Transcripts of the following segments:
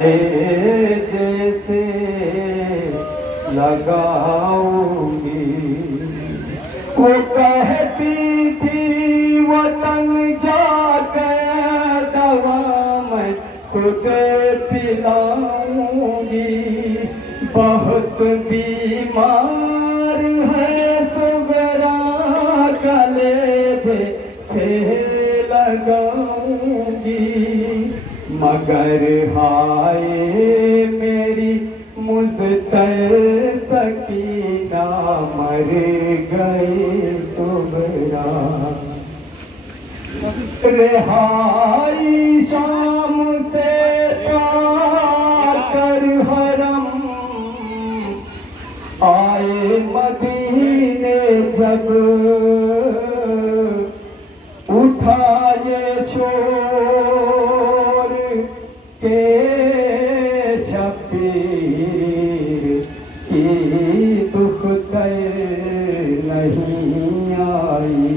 जैसे लगाऊंगी। वो कहती थी वतन जाकर दवा मैं खुद पिलाऊंगी। बहुत बीमार है सुगरा गले से लगाऊंगी। मगर हाय मेरी मुझतर सकीना मर गई तुमरा। रिहाई शाम से पाकर हरम आए मदीने जब उठाए शोर के शबीर की दुख नहीं आई।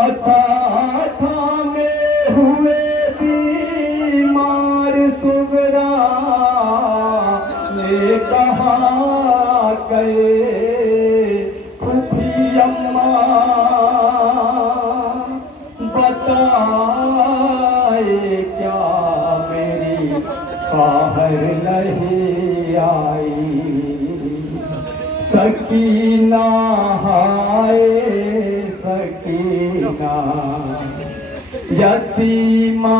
असाथा में हुए बीमार सुगरा ने कहा गए खुफी अम्मा बताए क्या मेरी बाहर नहीं आई। सकीना हाय सकीना यतीमा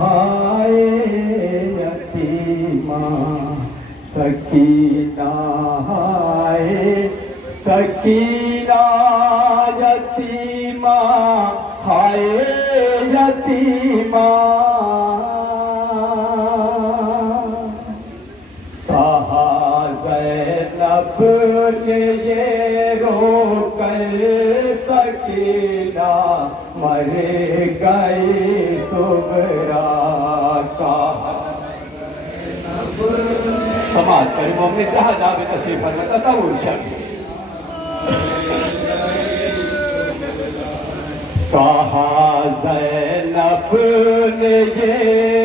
हाय यतीमा। सकीना हाय सकीना यतीमा हाय यतीमा। कहा ज़ैनब ने ये रोकर सकीना मर गई सुगरा। कहा समाज करीमों में जहाँ जहाँ भी तशरीफ फरमा तस्वुर शक्ति। कहा ज़ैनब ने ये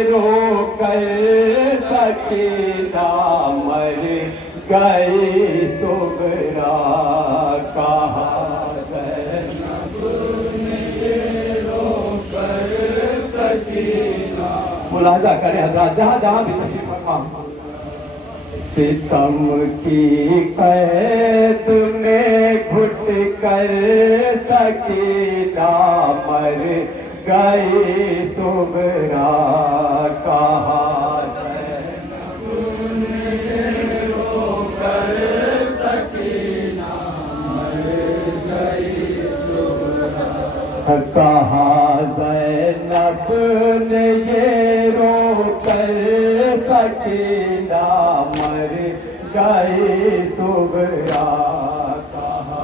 रोकर सकीना मर गई सुगरा। कहा ज़ैनब ने ये रोकर सकीना। मुलाजा करें हज़रात जहाँ जहाँ भी तशरीफ फरमा। सितम की कैद में घुट कर सकीना मर गई सुगरा। कहा ज़ैनब ने रोकर सकीना मर गई सुगरा। कहा ज़ैनब ने ये रोकर सकीना मर गई सुगरा। कहा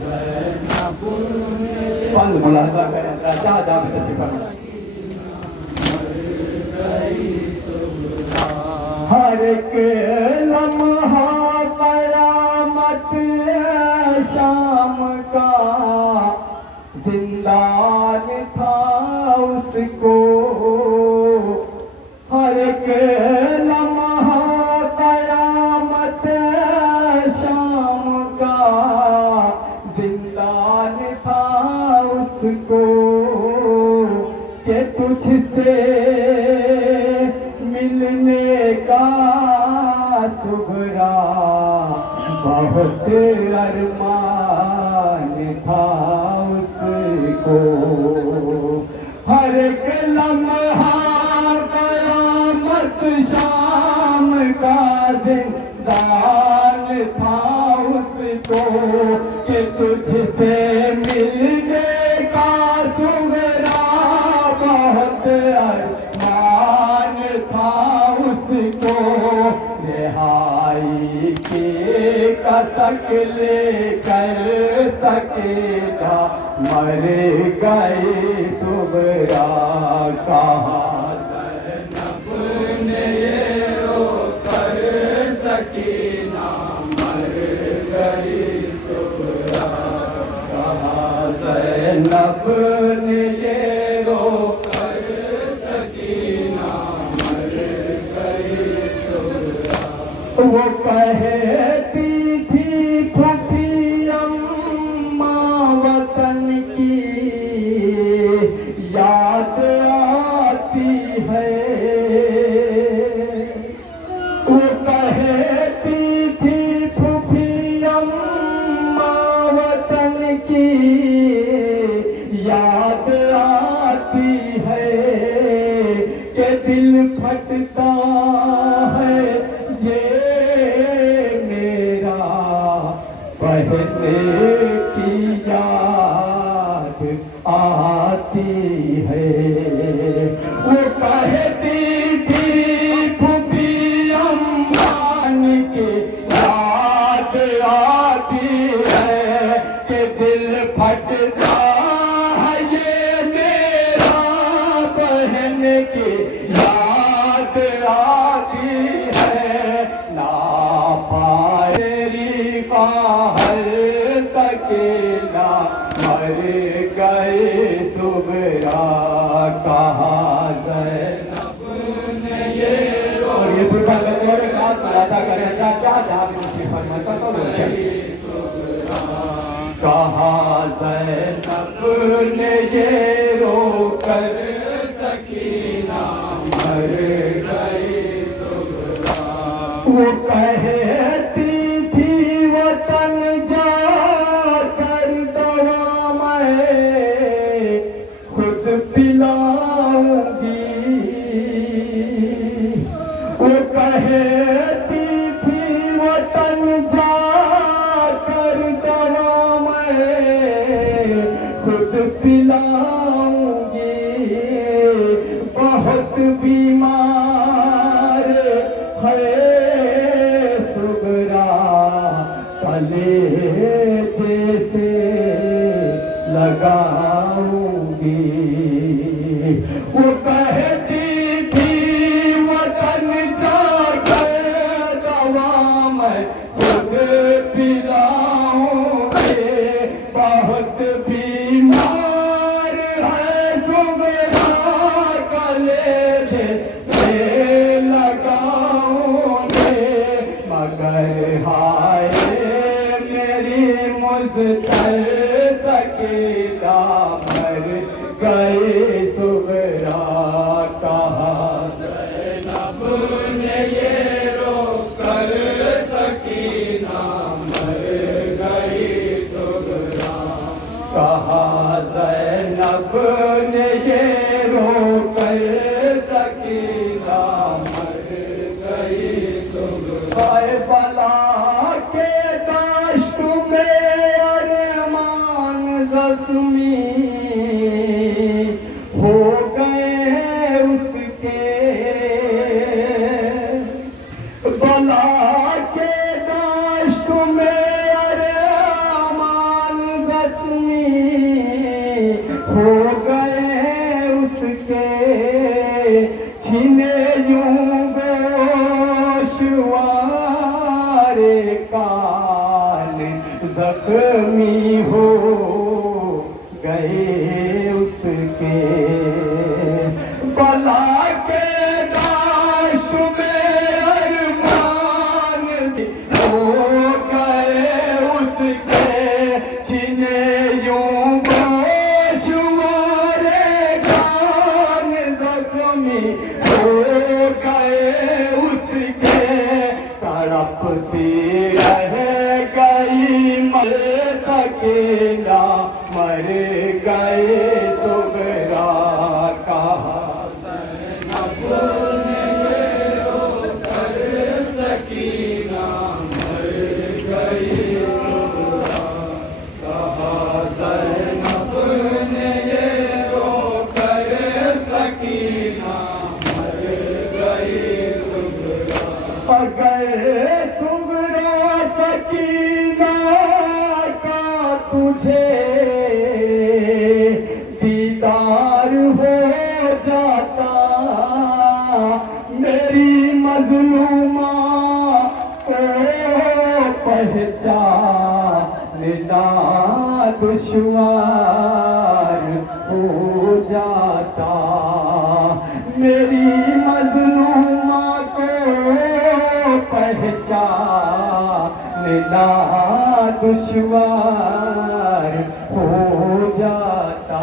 ज़ैनब ने बंद मुलाज़ा करें राजा जा हर एक लम्हा क़यामत शाम का जिंदान था उसको। हर एक लम्हा क़यामत शाम का जिंदान था उसको। कि तुझसे मिलने का सुगरा बहुत अरमान था उसको। हर एक लम्हा क़यामत शाम का जिंदान था उसको। कि तुझसे मिलने का सुगरा बहुत अरमान था उसको। रिहाई की कसक लेकर सकीना मर गई सुगरा। कहा ज़ैनब ने ये रोकर सकीना मर गई सुगरा। कहा ज़ैनब ने ये रोकर सकीना मर وہ کہتی تھی پھوپھی اماں وطن کی یاد آتی ہے، وہ کہتی تھی پھوپھی اماں وطن کی یاد آتی ہے، کہ دل پھٹتا ہے یہ میرا پہلے کی یاد آتی ہے، وہ کہتی تھی پھوپھی اماں کی یاد آتی ہے، کہ دل پھٹتا ہے یہ میرا بہن کی یاد آتی ہے، نا پائے باہر سکینہ مر گئے صبح کہاں زینب نے یہ اور یہ پورا لوگوں کے خاص ادا کریں کیا جہاں بھی مجھے فرماتا تو کہاں زینب نے یہ رو کر سکینہ مر گئی صبح، وہ کہتی تھی وطن جا کر دوا میں خود پلاؤں گی، وہ کہتی تھی وطن جا کر دوا میں خود پلاؤں گی، بہت بیمار ہے صغرا کلیجے سے لگاؤں گی، وہ کہتی تھی وطن جا کر دوا میں خود پلاؤں گی، بہت بیمار ہے صغرا کلیجے سے لگاؤں گی، مگر ہائے میری مزتر سکینہ مر گئی صغرا کہاں زینب نے یہ رو کر سکینہ مر گئی صغرا، کہاں زینب نے یہ رو کر سکینہ مر گئی صغرا، بلا کے داشت میں ارمان زخمی ہو گئے اس کے، بلا کے داشت میں ارمان زخمی ہو گئے اس کے، چھینے یوں گوشوارے کان زخمی ہو گئے اس کے، بلا کے داشت میں ارمان ہو گئے اس کے، چھینے یوں گوشوارے کان زخمی ہو گئے اس کے، تڑپتی رہ گئی مر سکینہ مر گئے صغرا، کہاں زینب نے یہ رو کر سکینہ مر گئی صغرا، کہاں زینب نے یہ رو کر سکینہ مر گئی صغرا، اگر صغرا سکینہ کا تجھے دیدار ہو جاتا، میری مظلومہ کو پہچاننا دشوار ہو جاتا، میری مظلومہ کو پہچاننا जीना दुश्वार हो जाता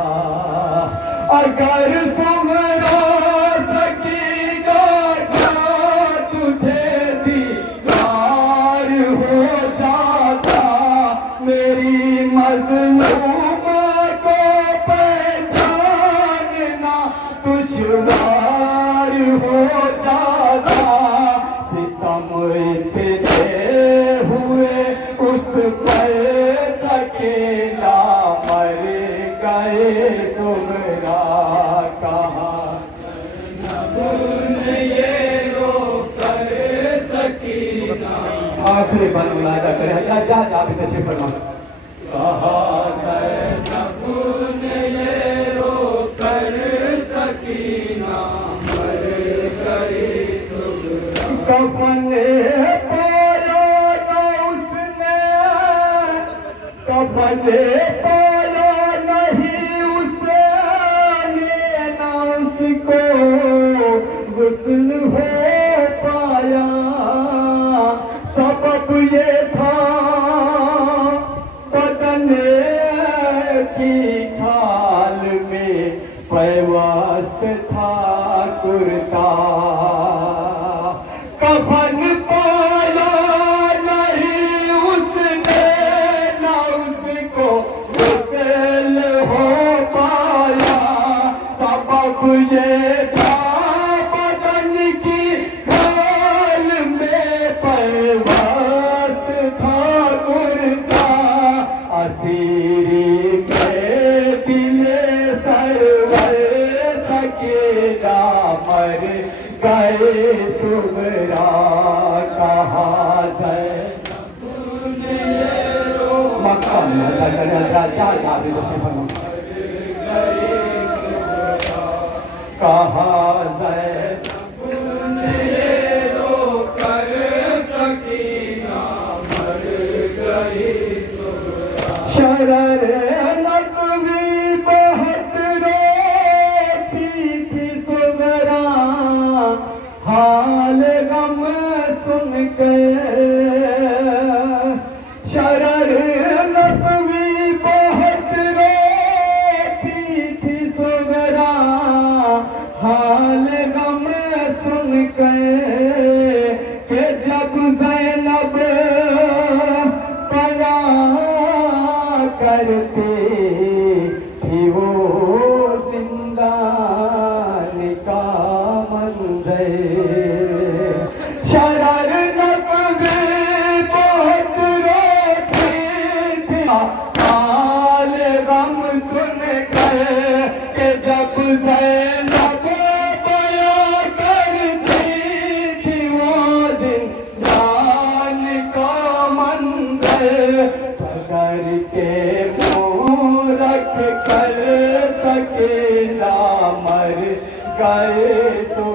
अगर सुमरा सकीना तुझे दीदार हो जाता मेरी मज़लूम को पहचानना दुश्वार हो जाता सितम इतने हुए उस पर सकेला मर गए सुमरा कहाँ ये रो कर सकीना आखिरी बार मुलाजा करें जा जा जा भी तशरीफ फरमा कहाँ ज़ैनब ने ये रो कर सकीना मर गई सुमरा कफन पाया न उसने कफन पाया नहीं उसने न उसको गुस्ल हो पाया सबब ये था बदन की खाल में पैवास्त था कुर्ता कफन पाया नहीं उसने न उसको गुस्ल हो पाया सबब ये था बदन की खाल में पैवास्त था कुर्ता असीरी के दिले सरवर सकेला मर गए सुमरा कहाँ ज़ैनब ने ये रो मक्का मुलाजा करें जा जा जा भी तशरीफ फरमा कहाँ ज़ैनब ने ये रो कर सकीना मर गई सुमरा शरर नक़वी बहुत रोती थी सुमरा हाल गम सुन के शरर नक़वी बहुत रोती थी सुमरा हाल गम सुन के कि जब ज़ैनब पया करते थी वो जिंदान का मंज़र शरर नक़वी बहुत रोती थी हाल गम सुन कर के जब ज़ैनब बया करती थी वो जिंदान का मंज़र पकड़ के मुँह रख कर सकेला मर गए तो